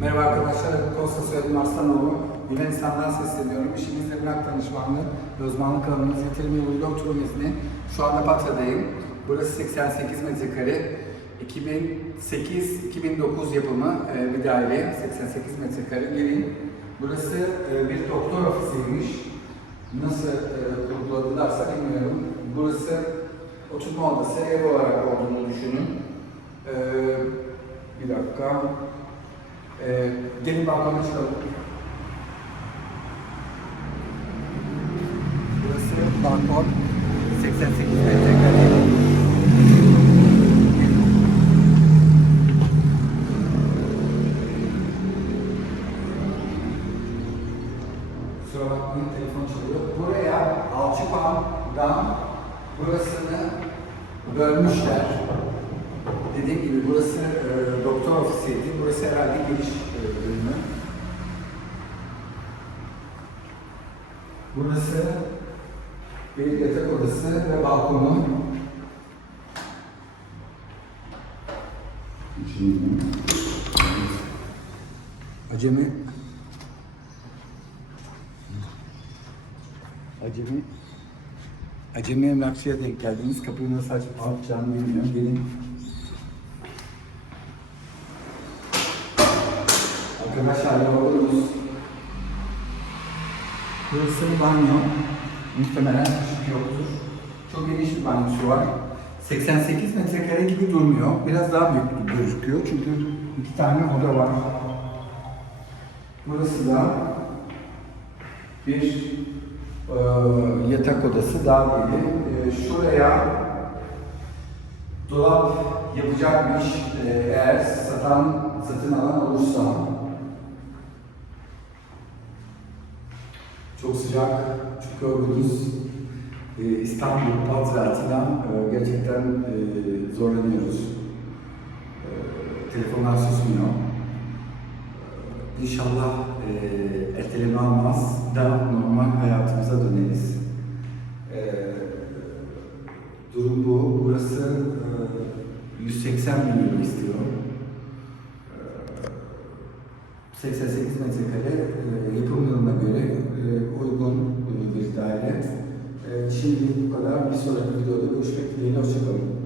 Merhaba arkadaşlar, Adı Kosta soyadım Arslanoğlu. Yunanistan'dan sesleniyorum. İşimiz emlak danışmanlığı ve uzmanlık alanımız yolu doktorum izni. Şu anda Patra'dayım. Burası 88 metrekare. 2008-2009 yapımı e, bir daire. 88 metrekare. Gelin. Burası e, bir doktor ofisiymiş. Nasıl e, kurguladılarsa bilmiyorum. Burası oturma odası, ev olarak olduğunu düşünün. Bir dakika. Ee, gelin balkona çıkalım. Burası balkon 88 metrekare. Kusura bakmayın telefon çalıyor. Buraya alçıpandan burasını bölmüşler. Dediğim gibi burası e, doktor ofisiydi. Burası herhalde giriş e, bölümü. Burası bir yatak odası ve balkonu. Acemi Acemi Acemi emlakçıya denk geldiniz. Kapıyı nasıl açıp açacağını bilmiyorum. Gelin Arkadaşlar yolumuz. Burası banyo. Muhtemelen ışık yoktur. Çok geniş bir banyosu var. 88 metrekare gibi durmuyor. Biraz daha büyük gözüküyor çünkü iki tane oda var. Burası da bir e, yatak odası daha büyük. E, şuraya dolap yapacakmış e, eğer satan satın alan olursa. Çok sıcak, çok yorgunuz. E, İstanbul, Patra'yla e, gerçekten e, zorlanıyoruz. E, telefonlar susmuyor. E, İnşallah e, erteleme almaz da normal hayatımıza döneriz. E, durum bu. Burası e, 180 bin euro istiyor. E, 88 metrekare e, yapım yılına göre e, e, bir daire. E, Şimdi bu kadar. Bir sonraki videoda görüşmek dileğiyle. Hoşçakalın.